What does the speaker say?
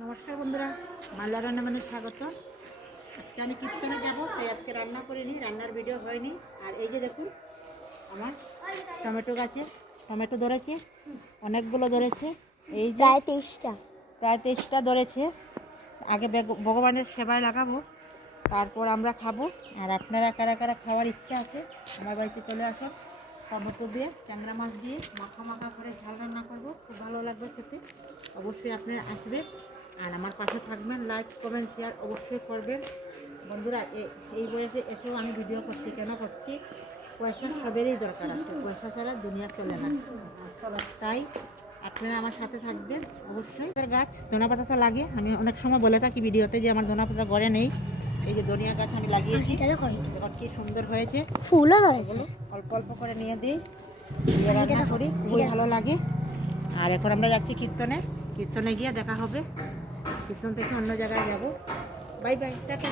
নমস্কার বন্ধুরা, মাল্লা রান্না মানে স্বাগত। আজকে আমি কীর্তনে যাব, তাই আজকে রান্না করিনি, রান্নার ভিডিও হয়নি। আর এই যে দেখুন আমার টমেটো গাছে টমেটো ধরেছে, অনেকগুলো ধরেছে। এই যে প্রায় 23টা ধরেছে। আগে ভগবানের সেবায় লাগাবো, তারপর আমরা খাবো। আর আপনারা কারা কারা খাওয়ার ইচ্ছা আছে আমার বাড়িতে চলে আসুন। টমেটো দিয়ে ট্যাংরা মাছ দিয়ে মাখা মাখা করে ঝাল রান্না করবো, খুব ভালো লাগবে খেতে। অবশ্যই আপনারা আসবেন আর আমার পাশে থাকবেন। লাইক কমেন্ট শেয়ার অবশ্যই করবেন বন্ধুরা। এই বয়সে এসেও আমি ভিডিও করছি, কেন করছি? পয়সা সবেরই দরকার আছে, পয়সা ছাড়া দুনিয়া চলে না। তাই আপনারা আমার সাথে থাকবেন অবশ্যই। গাছ ধনেপাতা লাগে, আমি অনেক সময় বলে থাকি ভিডিওতে যে আমার ধনেপাতা ঘরে নেই। এই যে ধনিয়া গাছ আমি লাগিয়েছি, এখন কি সুন্দর হয়েছে, ফুলও ধরেছে। অল্প অল্প করে নিয়ে দিই, রান্না করি, খুবই ভালো লাগে। আর এখন আমরা যাচ্ছি কীর্তনে, কীর্তনে গিয়ে দেখা হবে। কীর্তন থেকে অন্য জায়গায় যাব। Bye bye, tata.